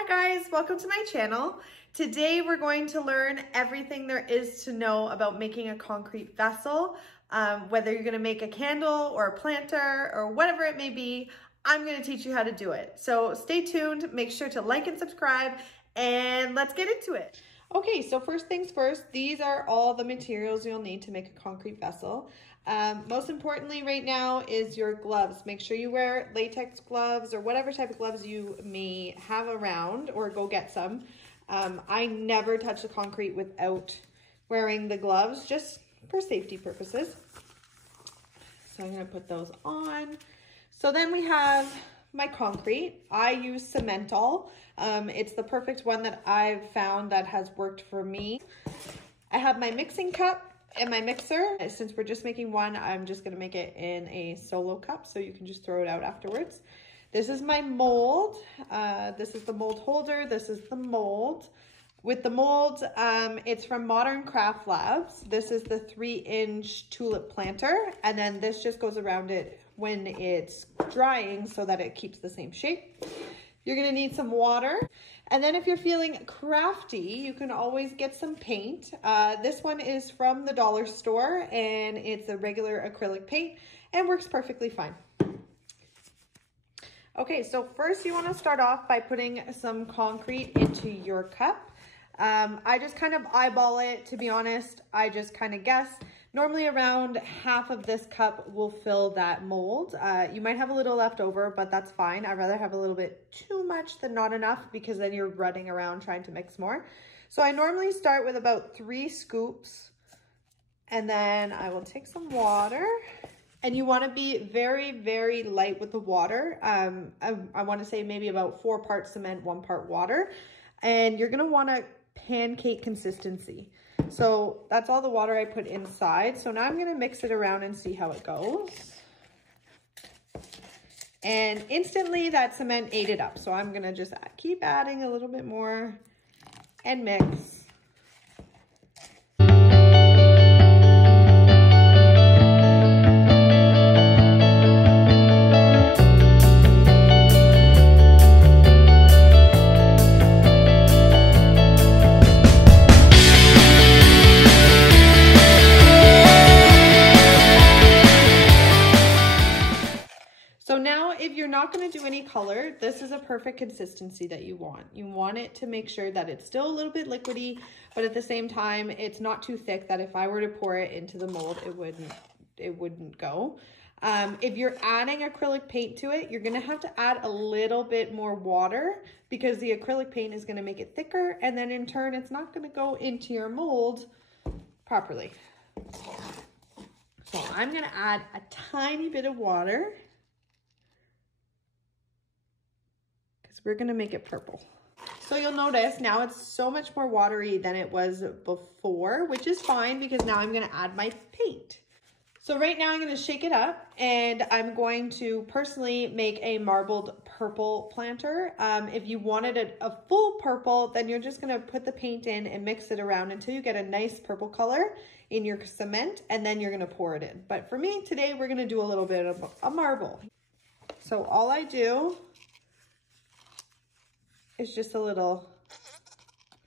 Hi guys, welcome to my channel. Today we're going to learn everything there is to know about making a concrete vessel. Whether you're gonna make a candle or a planter or whatever it may be, I'm gonna teach you how to do it. So stay tuned, make sure to like and subscribe, and let's get into it. Okay, so first things first, these are all the materials you'll need to make a concrete vessel. Most importantly right now is your gloves. Make sure you wear latex gloves or whatever type of gloves you may have around, or go get some. I never touch the concrete without wearing the gloves, just for safety purposes. So I'm gonna put those on. So then we have my concrete. I use Cementol. It's the perfect one that I've found that has worked for me. I have my mixing cup and my mixer. Since we're just making one, I'm just gonna make it in a solo cup so you can just throw it out afterwards. This is my mold. This is the mold holder. This is the mold. With the mold, it's from Modern Craft Labs. This is the 3-inch tulip planter, and then this just goes around it when it's drying so that it keeps the same shape. You're gonna need some water. And then if you're feeling crafty, you can always get some paint. This one is from the dollar store, and it's a regular acrylic paint and works perfectly fine. Okay, so first you wanna start off by putting some concrete into your cup. I just kind of eyeball it, to be honest. I just kind of guess. Normally around half of this cup will fill that mold. You might have a little left over, but that's fine. I'd rather have a little bit too much than not enough, because then you're running around trying to mix more. So I normally start with about 3 scoops, and then I will take some water. And you want to be very, very light with the water. I want to say maybe about 4 parts cement, 1 part water. And you're going to want a pancake consistency. So that's all the water I put inside. So now I'm going to mix it around and see how it goes. And instantly that cement ate it up. So I'm going to just keep adding a little bit more and mix. So now if you're not going to do any color, this is a perfect consistency that you want. You want it to make sure that it's still a little bit liquidy, but at the same time, it's not too thick that if I were to pour it into the mold, it wouldn't go. If you're adding acrylic paint to it, you're going to have to add a little bit more water, because the acrylic paint is going to make it thicker, and then in turn, it's not going to go into your mold properly. So I'm going to add a tiny bit of water. We're gonna make it purple. So you'll notice now it's so much more watery than it was before, which is fine, because now I'm gonna add my paint. So right now I'm gonna shake it up, and I'm going to personally make a marbled purple planter. If you wanted a full purple, then you're just gonna put the paint in and mix it around until you get a nice purple color in your cement, and then you're gonna pour it in. But for me today, we're gonna do a little bit of a marble. So all I do is just a little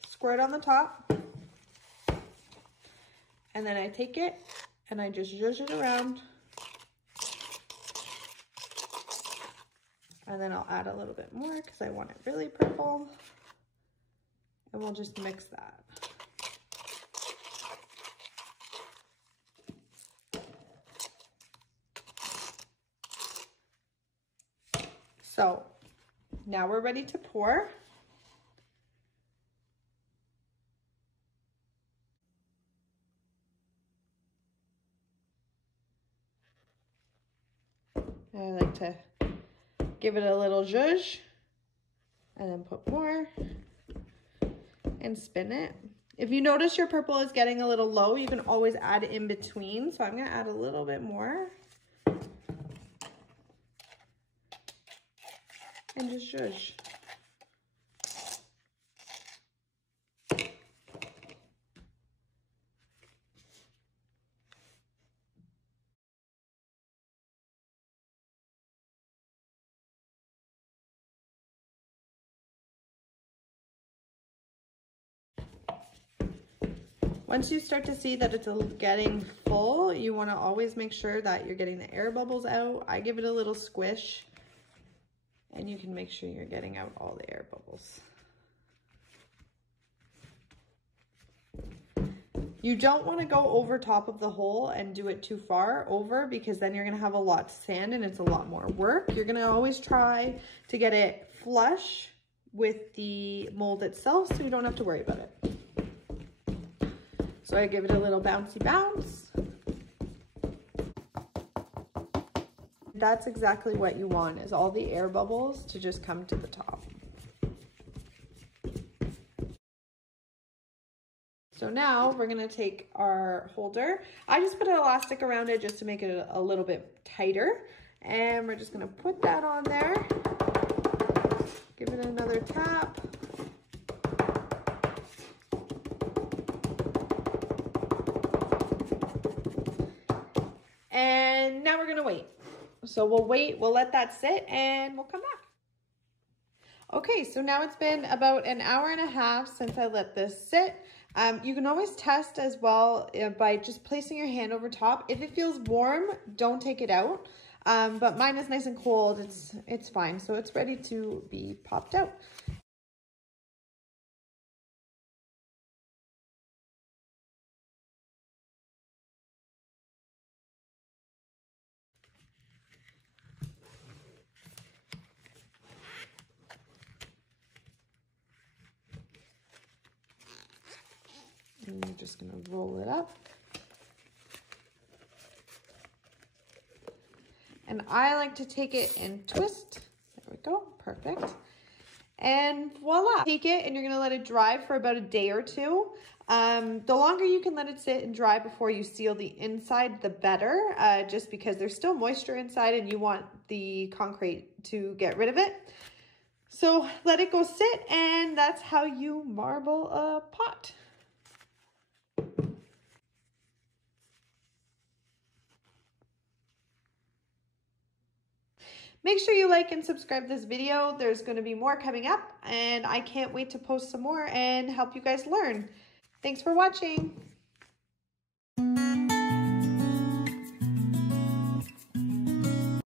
squirt on the top, and then I take it and I just zhuzh it around, and then I'll add a little bit more because I want it really purple, and we'll just mix that. So now we're ready to pour. I like to give it a little zhuzh and then put more and spin it. If you notice your purple is getting a little low, you can always add in between. So I'm going to add a little bit more and just zhuzh. Once you start to see that it's getting full, you want to always make sure that you're getting the air bubbles out. I give it a little squish, and you can make sure you're getting out all the air bubbles. You don't want to go over top of the hole and do it too far over, because then you're going to have a lot of sand and it's a lot more work. You're going to always try to get it flush with the mold itself so you don't have to worry about it. So I give it a little bouncy bounce. That's exactly what you want, is all the air bubbles to just come to the top. So now we're gonna take our holder. I just put an elastic around it just to make it a little bit tighter. And we're just gonna put that on there. Give it another tap. And now we're gonna wait. So we'll wait, we'll let that sit, and we'll come back. Okay, so now it's been about an hour and a half since I let this sit. You can always test as well by just placing your hand over top. If it feels warm, don't take it out. But mine is nice and cold, it's fine. So it's ready to be popped out. And you're just gonna roll it up. And I like to take it and twist. There we go, perfect. And voila, take it and you're gonna let it dry for about a day or two. The longer you can let it sit and dry before you seal the inside, the better, just because there's still moisture inside and you want the concrete to get rid of it. So let it go sit, and that's how you marble a pot. Make sure you like and subscribe this video. There's going to be more coming up, and I can't wait to post some more and help you guys learn. Thanks for watching.